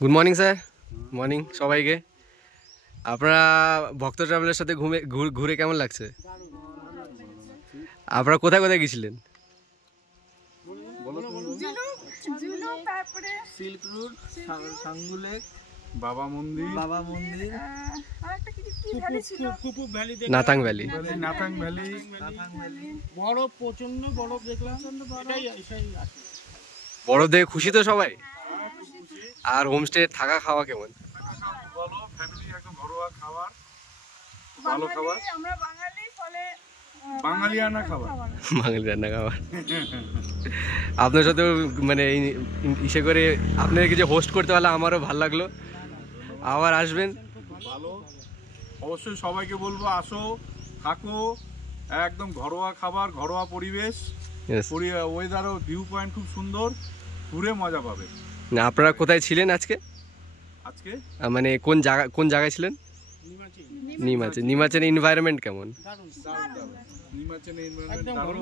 Good morning sir. Morning সবাইকে। আপনারা ভক্ত ট্রাভেলের সাথে ঘুরে কেমন লাগছে? আপনারা কোথায় কোথায় গেছিলেন? সিল্ক রোড, সাঙ্গু লেক, বাবা মন্দির, নাতাং ভ্যালি। নাতাং ভ্যালি, বরফ, প্রচন্ড বরফ দেখলাম। বরফ দেখে খুশি তো সবাই? আর হোমস্টে থাকা খাওয়া কেমন? ভালো, ফ্যামিলি একদম ঘরোয়া খাবার, ভালো খাবার, আমরা বাঙালি ফলে বাঙালিয়ানা খাবার। বাঙালি রান্না খাবার। আপনার সাথে মানে ইসে করে আপনাদেরকে যে হোস্ট করতে পারলে আমারও ভালো লাগলো। আবার আসবেন। ভালো, অবশ্যই সবাইকে বলবো আসো, থাকো, একদম ঘরোয়া খাবার, ঘরোয়া পরিবেশ, ওয়েদারও, ভিউ পয়েন্ট খুব সুন্দর, ঘুরে মজা পাবে। না, আপনারা কোথায় ছিলেন আজকে? আজকে মানে কোন জায়গায় ছিলেন? নিমাচে। নিমাচের এনভায়রনমেন্ট কেমন? নিমাচের এনভায়রনমেন্ট দারুণ,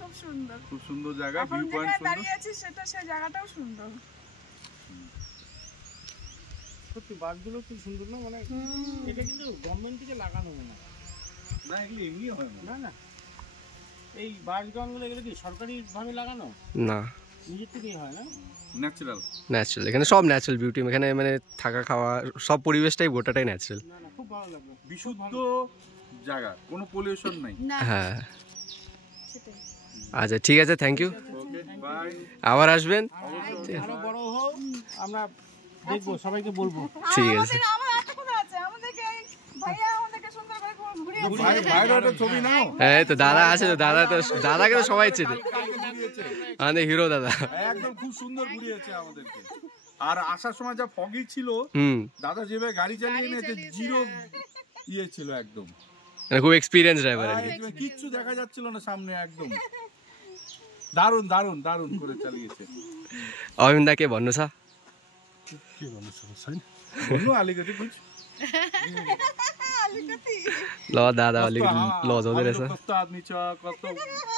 খুব সুন্দর, খুব সুন্দর জায়গা, এখন ভিউ পয়েন্ট যেখানে সুন্দর। দাঁড়িয়ে আছি সেই জায়গাটাও সুন্দর। সত্যি বাসগুলো খুব সুন্দর না? মানে এটা কিন্তু গভর্নমেন্ট থেকে লাগানো না, না এগুলো এমনি হয় না না এই বাসগুলো এগুলো কি সরকারি ভাবে লাগানো? না, নিজের থেকেই হয় না? Natural, natural. এখানে সব ন্যাচারাল বিউটি। এখানে মানে থাকা খাওয়া সব পরিবেশটাই গোটাটাই ন্যাচারাল। না না, খুব ভালো লাগলো। বিশুদ্ধ জায়গা, কোনো পলিউশন নাই। হ্যাঁ, আচ্ছা ঠিক আছে, থ্যাংক ইউ। Okay, by. আবার আসবেন। আরো বড় হোক, আমরা দেখবো, সবাইকে বলবো। ঠিক আছে। আমার একটা কথা আছে, আমাদেরকে ভাইয়া আমাদেরকে সুন্দর করে ঘুরিয়ে ভাই ভাইয়ের একটা ছবি নাও। হ্যাঁ, তো দাদা আছে তো, দাদাকে তো সবাই চেনে, আমাদের হিরো দাদা। একদম খুব সুন্দর ঘুরিয়েছে আমাদেরকে। আর আসার সময় যা ফগি ছিল, দাদা যেভাবে গাড়ি চালিয়ে নিয়েছে, জিরো ইয়ে ছিল একদম, খুব এক্সপিরিয়েন্স ড্রাইভার আর কি। কিচ্ছু দেখা যাচ্ছিল না সামনে, একদম দারুণ দারুণ দারুণ করে চালিয়েছে। অভিনদাকে भन्नु छ? भन्नु अलिकति कुछ ल दादा अलिकति लजाउँदै रहेछ। कस्तो आदमी छ, कस्तो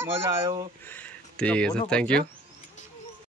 मजा आयो। ठीक छ, थ्याङ्क यू।